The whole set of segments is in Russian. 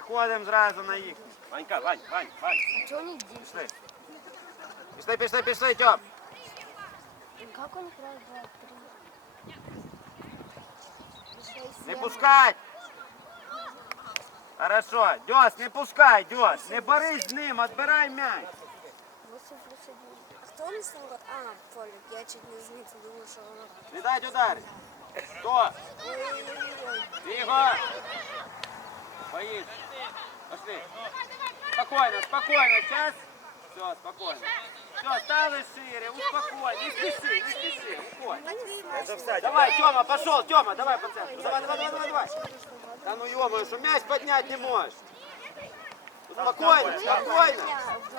Переходимо зразу на їх. Ванька, Вань, Вань, Вань. Что они здесь? Пішли. Пішли, пішли, пішли, Тьоп. Как он раз, два, три? Шесть, Не семь. пускай. Хорошо. Дьос, не пускай, Дьос. Не борись з ним, відбирай м'яч. Восемь плюс один. А кто он с ним? А, Полик, я чуть не сбился, думал, что он... Не дать ударить. Хто? Ой-ой-ой. Тихо. Боись. Пошли. Спокойно, спокойно. Сейчас. Все, спокойно. Все, стали шире, успокой. Не спеши, не спеши. Уходь. Это всадь. Давай, Тёма, пошел, Тёма, давай по центру. Давай, давай, давай, давай, давай. Да ну ё что мяч поднять не можешь. Спокойно, спокойно.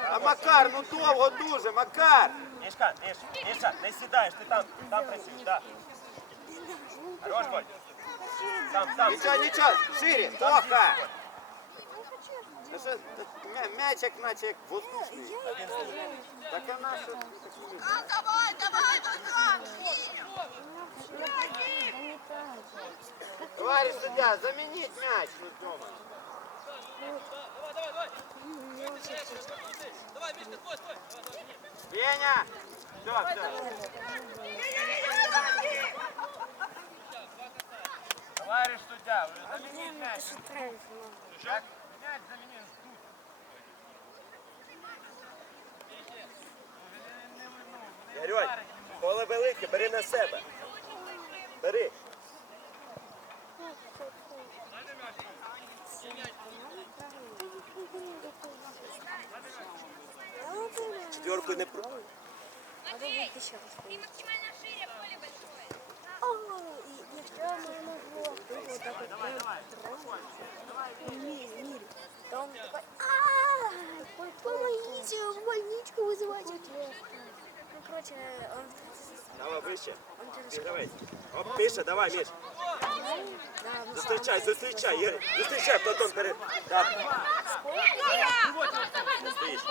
А Макар, ну довго дуже, Макар. Мішка, Міш, Міша, не сідаєш, ти там, там працюєш, так. Хорош, Боль. Там, там. Нічого, нічого, шире, тоха. Ну що, мя- Мяч як наче як воздушний. Так а наша. Давай, давай, Макар! Да не так. Товарищ суддя, замініть мяч, ну Тёма. Веня! Все, все. Товарищ суддя, уже замініть мяч. Что трэш, Давай вище. он через Віддавай. Оп, Міша, давай, Міш. Да, ну, Зустрічай, зустрічай. Ігор, Зустрічай, Платон, перед. Так. Стоїш.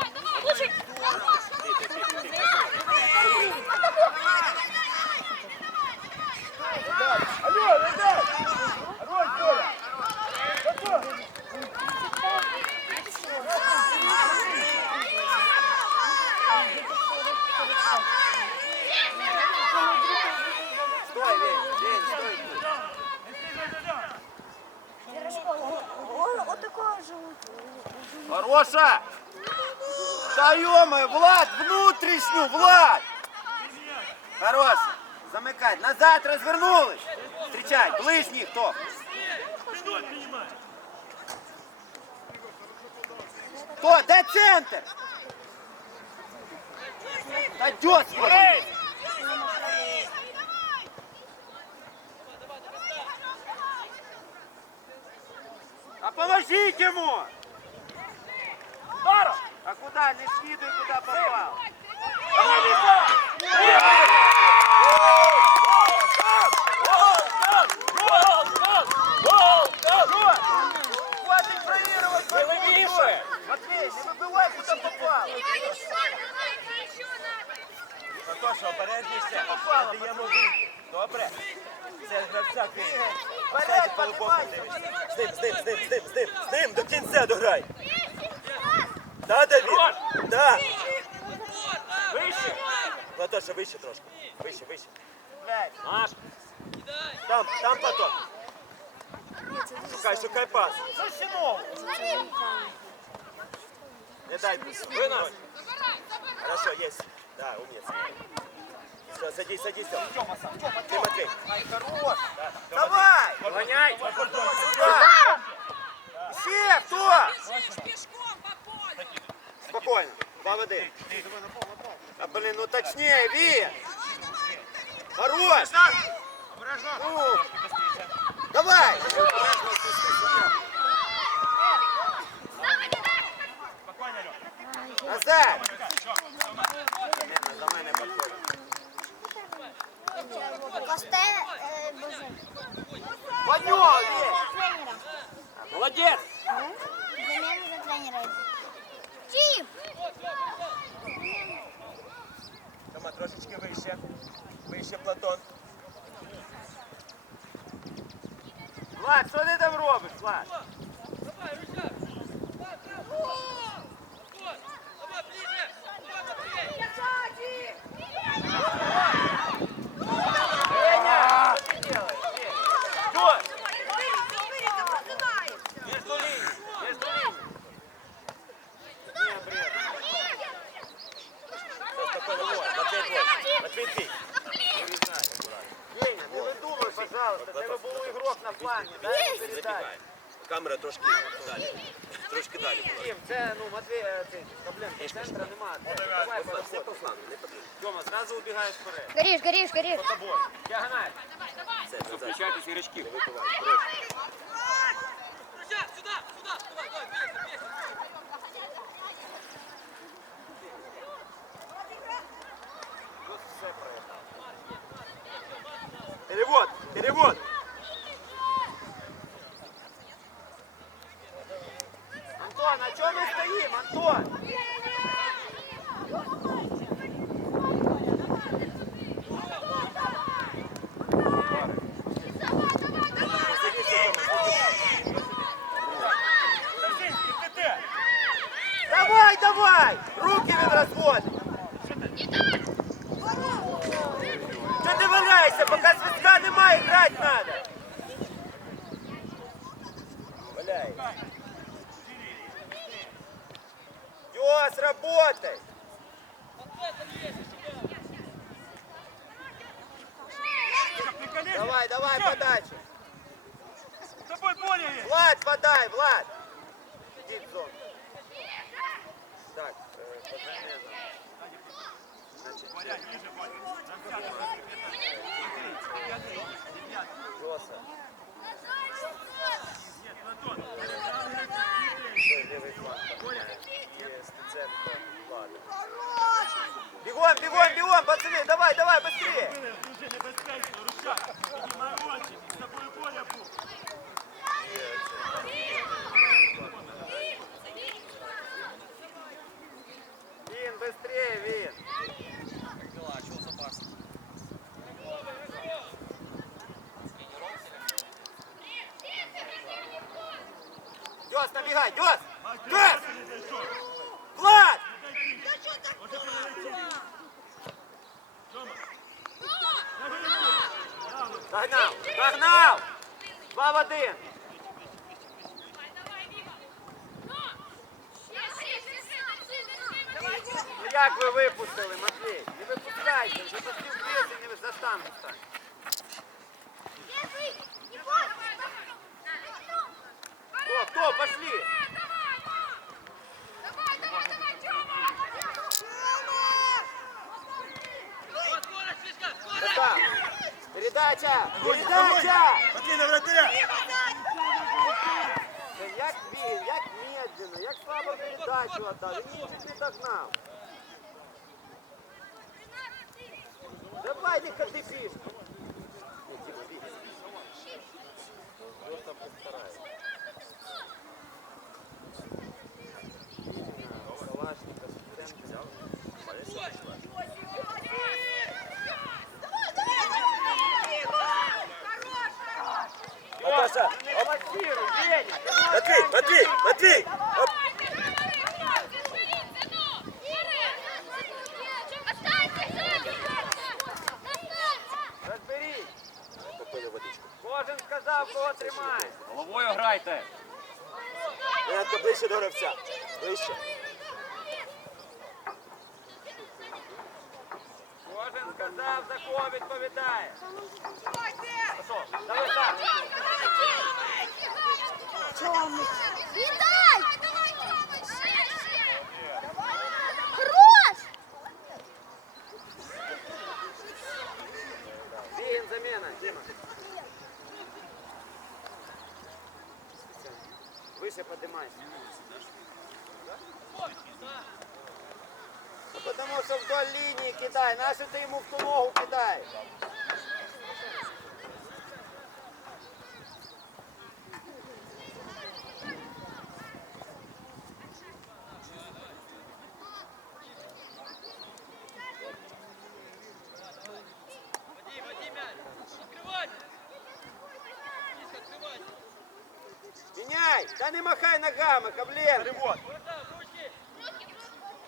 Хороша! Та ё Влад, внутрішню, Влад! Хорош! Замикай, назад розвернулись! Встречай, ближній хто? Хто? Де центр? Та дьос! А положіть йому! Здорово! А куда? Не скидывай, куда попал. Хватит проигрывать! Левіше! Матвей, не выбивай, куда попал! Еще надо! Сатоша, обережніше. Даємо вийти. Добре? Це гравця кинь. Сядь полупоху дивишся. З ним, з ним, з ним, з ним, з ним, з ним, до кінця дограй. Да, Давід? Да. Вище. Платоша, вище трошки. Вище, вище. Наш. Там, там Платон. Шукай, шукай пас. Не дай. Вы нас. Хорошо, есть. Да, умница. Все, садись, садись. Тёма сам. Ты, Матвей. хорош! Да, Давай! Гоняй. Сюда! Все, кто? Спокойно, два воды. А блин, ну точнее, Ви! Хорош! Ну, давай! Назад! Косте. Молодец. Замена за тренера. Чип! Тома, трошечки вище. Вище, Платон. Влад, Все переходь. по флангу, не потрібно. Тьома, зразу убігаєш вперед. Горишь, горишь, горишь. По тобою. Діагональ. Все, назад. Включайтесь іграшки. Вибивай, проще. Тут все проїхав. Перевод, перевод. Антон, а чого ми стоїмо, Антон? Немає, грати треба. Валяй. Йос, работай! Передача! Передача! Матвій на вратаря. Як він, як медленно, як слабо передачу він чуть не догнав. Давай, не ходи пішки. Сказав, тримай! Головою грайте. Порядка ближче до гравця. Ближче. Кожен сказав, за кого відповідає. Давай так. Віддай! Поднимайся. Ну, потому что вдоль линии кидай. Наши ты ему в ту ногу кидай. Меняй! Махай! Да не махай ногами, Кобленко! Перевод.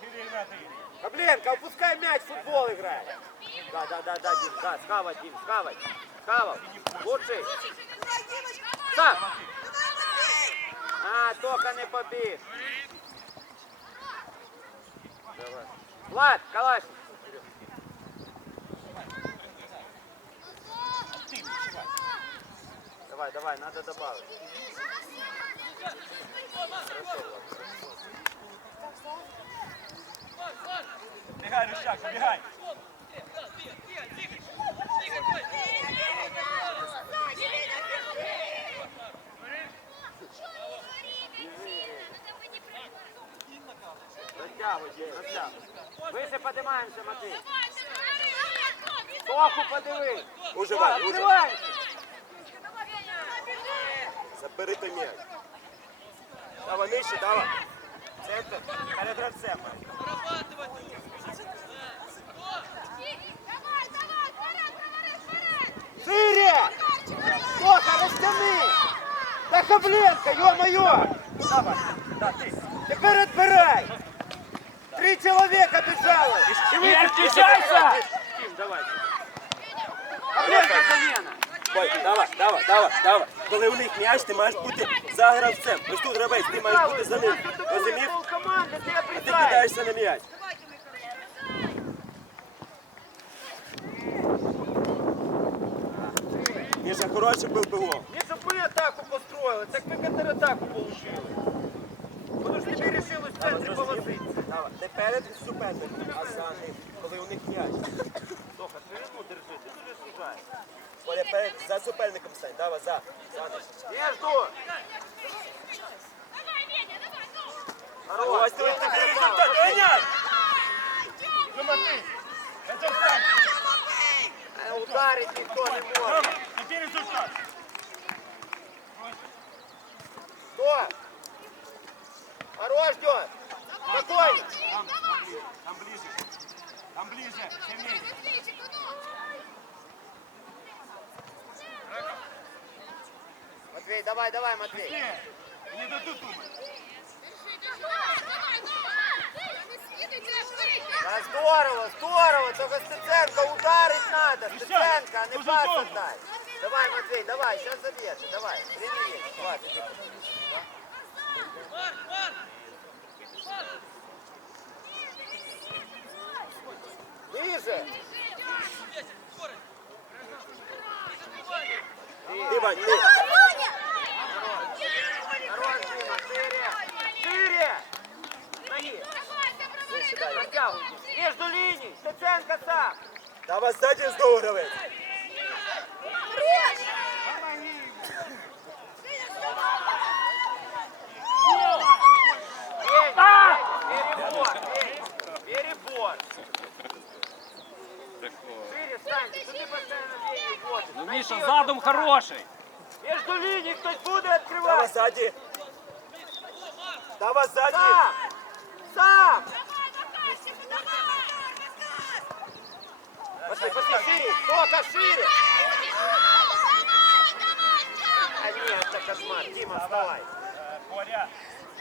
Перегнати. Кобленко, опускай мяч, в футбол играй. Да, да, да, да, Дим, да, схавать, Дим, схавать. Схавал. Лучший. Сам. А, только не побіг. Давай. Влад, Калашник. Давай, давай, надо добавить. Бігай, Рущак, бігай. Натягуй, Дим, натягуй. Вище поднимаемся, Матвей. Тоху подивись. Уже, О, Вань, уже. Откриваємося. Забери той м'яч. Давай, нижче, давай. Центр. Перед гравцем. Шире! Тоха, растяни! Да Хабленко, ё-моё! Давай. Да, ти. Теперь отбирай! Три человека бежало! Не включайся! Тим, давай. Хабленко замена! Ой, давай, давай, давай, давай. Коли у них м'яч, ти маєш бути за гравцем. Ось тут гравець, ти маєш бути за ним. Розумів? Команда, ты А ти обрезай! кидаєшся на м'яч. Міша, хороший був би гол. Если бы вы атаку построили, так вы контратаку получили. Потому что тебе решилось в центре повозиться. Давай, не перед суперником, а за ним, коли у них м'яч. Тоха, ширину держи, ты дуже сужаешь. Коля, перед, за суперником стань, давай, за, за ним. Между! Ось тобі тобі результат, Оня! Думати, це все. Э, Ударить никто не может. Який результат? Кто? Хорош, ждет. Спокойно. Там, там ближе, там ближе, сильніше. Матвей, давай, давай, Матвей. Не думати. Да, здорово, здорово. Только Стеценко ударить надо. Стеценко, а не пас отдай. Давай, Матвей, давай, сейчас забьешь. Давай. Есть. Хватит. Ближе. Івань, ні. Хорош, Дима, шире. Шире. Ноги. Растягивай. Между линий. Стеценко сам. Давай ззаді знову гравець. Перебор, перебор. Шире станьте, туди постоянно бей вот. Ну, Миша, задум хороший. Между линий кто-то будет Давай открывать. ззаді. Давай ззаді. Сам! Сам! Пошли, пошли, шире! Только шире! А нет, это кошмар. Дима, вставай.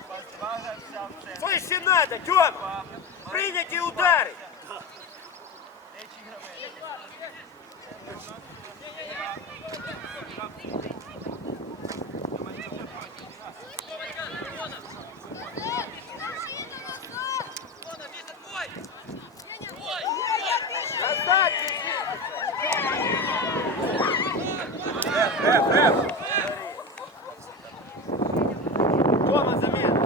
Центр. Выше надо, Тёма! Принять и ударить! Назад, Реф, реф. Тёма, замена!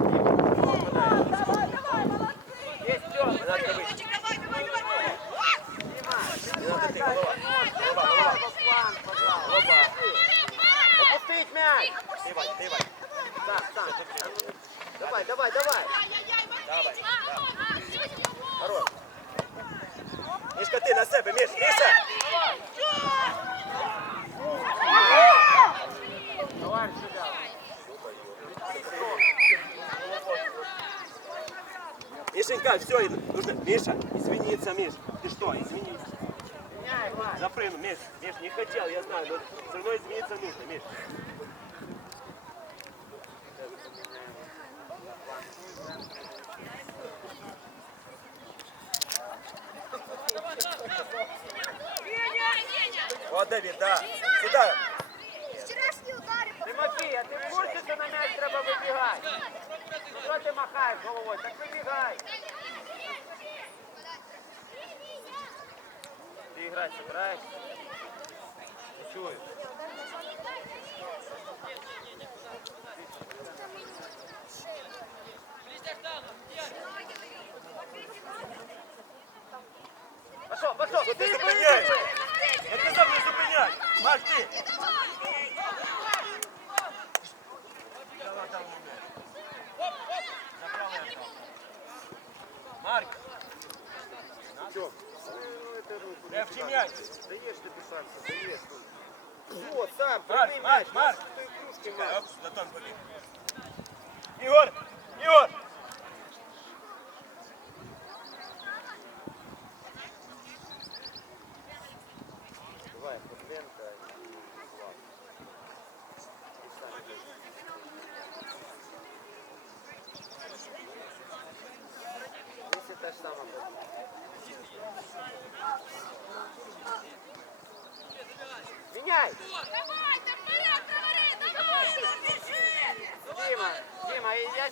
Есть Тёма, надо выйти. Не надо ти, голова. Голова по флангу, пожалуйста. Опустить мяч! Ти, Вань, ти, Вань. Так, так. Давай, давай, давай. Давай, Хорош. Мішка, ти на себе, Міш, Міша. Товарищ сюда. Мишенька, все, нужно. Миша, извиниться, Миш. Ты что, извиниться? Меняй, Влад. Запрыгну, Миш, Миш, не хотел, я знаю, но все равно извиниться нужно, Миш. Подаві, да. Сюди. Вчорашні удари Тимофій, а ти в курсі, що на м'яч треба вибігати? Ну, Що ти махаєш головою? Так вибігай. Ти грати збираєшся? Не чую. Пошел, пошел, Що ти зупиняй. Марк, ти. Марк, Чё? не вчиняй. Даешь тобі шанси, даєш. Вот, сам, Марк, прямий Марк, м'яч, Марк. ти кружки маєш. Оп,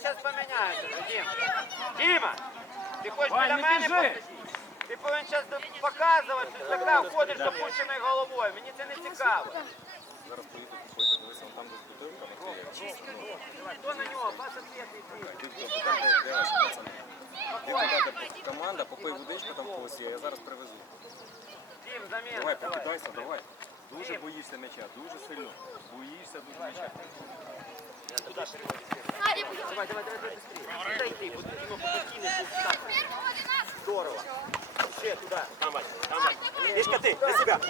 Дима, я сейчас поменяю тебе, Дима. Дима, ти хочеш біля мене біжи. посидіти? Ти повинен зараз показувати, що така ходиш з опущеною головою. Мені це не цікаво. Зараз поїду купити. Дивися, там десь бутилка Матвія. Хто на нього? Паша Світлий твій. Ти хто туди де пацани? Ти туди де команда, попий водичку там в є, я зараз привезу. Дім, заміна. Давай, покидайся, давай. Дуже боїшся м'яча, дуже сильно. Боїшся дуже м'яча. Давай, давай, давай. Куда йти? Здорово. Ще туди. Там, Вань, там, Вань. Мишка, ты, для себя.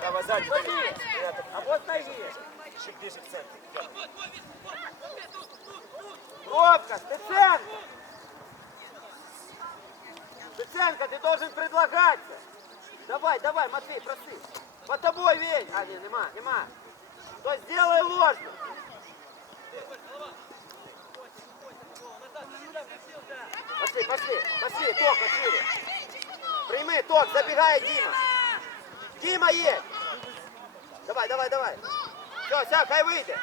Давай, сзади. А вот ноги. Чик ближе к центру. Пробка, Стеценко! Стеценко, ты должен предлагаться. Давай, давай, Матвей, проси. По тобой, Вень. А, не, нема, нема. То сделай ложно. Пошли, пошли, пошли, ток, шире. Прими, ток, забегает Дима. Дима есть. Давай, давай, давай. Все, все, хай вийде.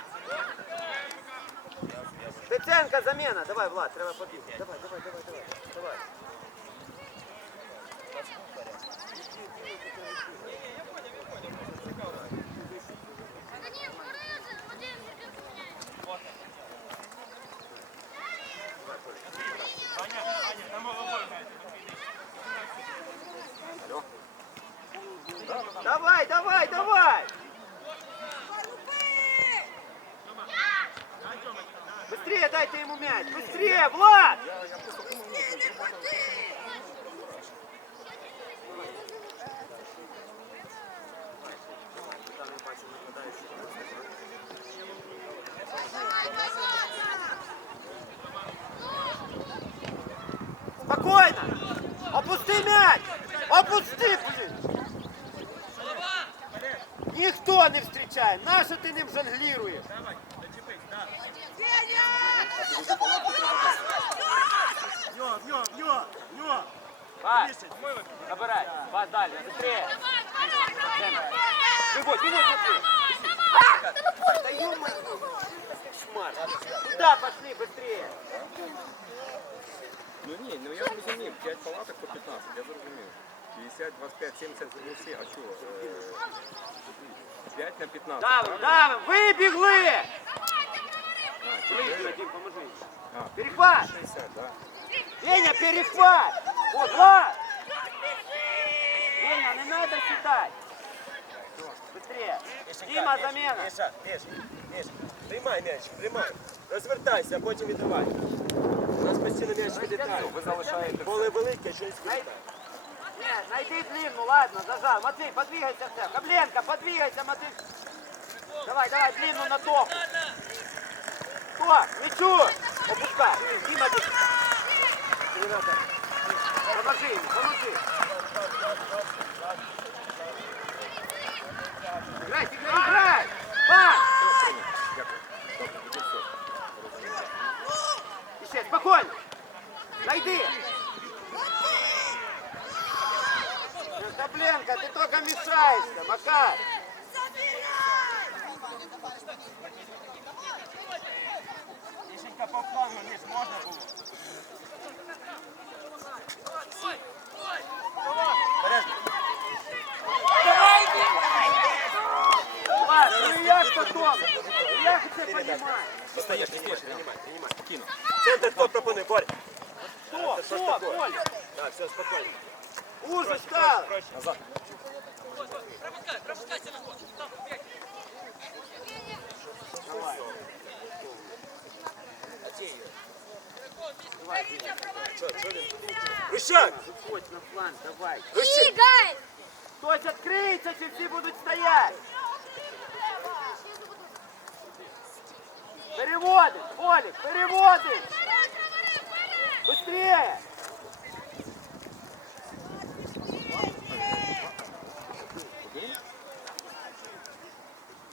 Стеценка заміна. Давай, Влад, треба побігти. Давай, давай, давай, давай. Давай. Давай, давай, давай! Быстрее дайте ему мяч! Быстрее, Влад! Спокойно! Опусти мяч! Опусти, блин! Ніхто не зустрічає! Нащо ти ним жонгліруєш? В нього, в нього, в нього, в нього. Пас! Забирай! Пас далі! Быстрее! Виводь, виводь, Матвей! Да ё-моё! Кошмар! Туда пошли, быстрее! Ну ні, ну я зрозумів, 5 палаток по 15, я зрозумів. 50, 25, 70 голоси, а чого? Е, 5 на 15. Давим, правильно? давим! Вибігли! Перехват! 60, да. Веня, перехват! Вот, Влад! Веня, не надо считать! Быстрее! Дима, замена! Міша, Міш, Міш, приймай м'яч, приймай. Розвертайся, а потім віддавай. У нас постійно м'яч відлітає. Ви залишаєте Поле велике, щось Най- відлітає. Нет, найди длинную, ладно, зажал. Матвей, подвигайся все. Кобленко, подвигайся, Матвей. Давай, давай, длинную на топ. Кто? Мячу! Опускай. Дима, ты. Не надо. Поможи ему, поможи. Играй, играй, играй! Пас! Дякую. Добре, тоді все. Розумію. Нижче, спокійно. Найди. Картопленко, ты только мешаешься, Макар. Мішенька по плану, ніж можна було. Бережно. Паш, ну як потом? Як це понимаешь? Достаєш, не спіши, приймай, приймай, спокійно. Центр хто пропонує, Боря? Что? Что, Коля? Так, все, спокійно. Уже стало. Назад. Рущак! Выходь на фланг, давай. Рущак! Игорь! Хтось відкриється, чи всі будуть стояти? Переводить, Олік, переводить! Быстрее!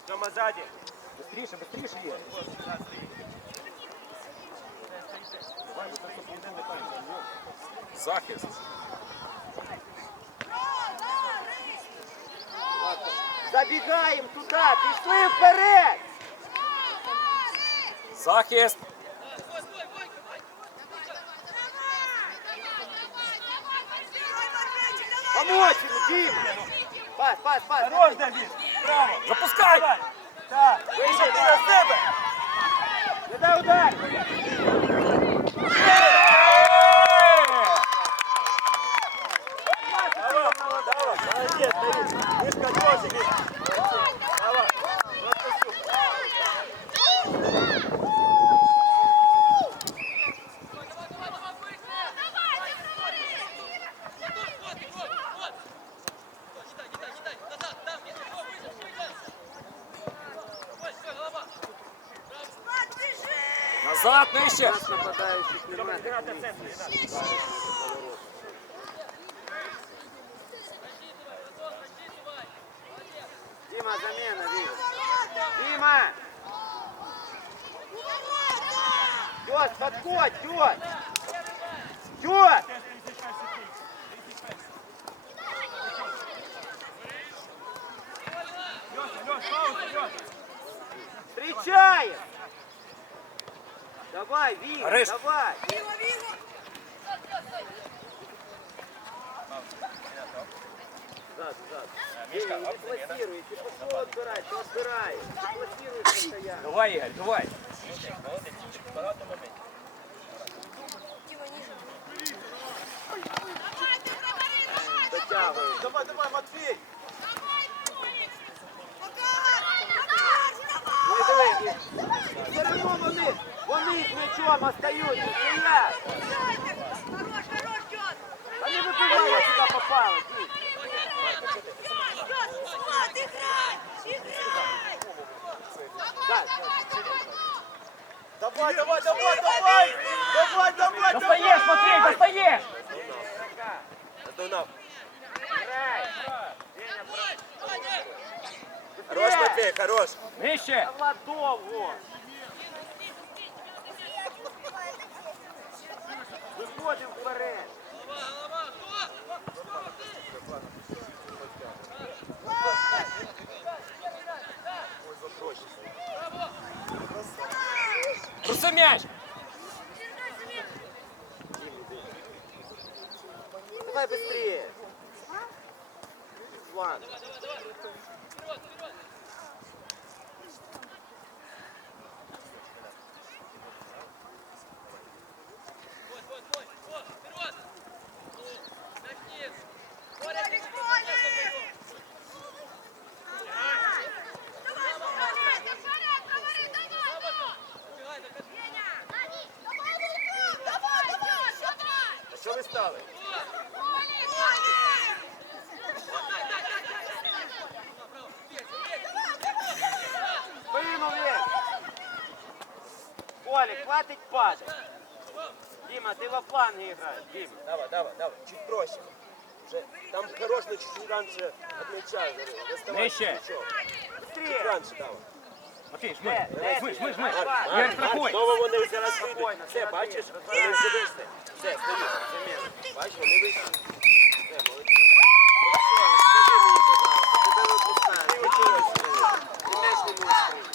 Тьома ззаді. Быстріше, быстріше є. Захист. Забігаємо туди, пішли вперед! Захист. Помочь ему, Дима! Пас, пас, пас! Хорош, Давид! Право! Запускай! Так! Вийшов на себе! Не дай удар! Дима, замена, Дима. Дима! Тёс, подходь, Тёс! Тёс! Встречаем! Давай, Вик, давай! Сзади, сзади. Дима, не плассируй, если пошел отбирать, то отбирай. Не плассируй постоянно. Давай, Ігор, давай. Дотягивай. Давай, давай, Матвій! Ну і диви, і все одно вони, вони з м'ячом остаються, стоять. Давай довго. Виходимо вперед. Труси м'яч! Давай быстрее. Ван. А що ви стали? Спину вверх Олег, хватит падать. Дима, ты во фланге играешь, Дима. Давай, давай, давай, чуть проще. Вже там хорош, но чуть-чуть раньше от мяча. Доставай Нижче. Чуть Быстрее. раньше, давай. Матвій, жми, жми, жми, жми. Ярик, страхуй. Знову вони зараз вийдуть. Все, бачиш? Вони вже вийшли. Все, стою. Заміна. Бачиш, вони вийшли. Все, молодці. От що, скажи мені, пожалуйста, тебе випускають. Ти чого не стріляєш? Ти м'яч не можеш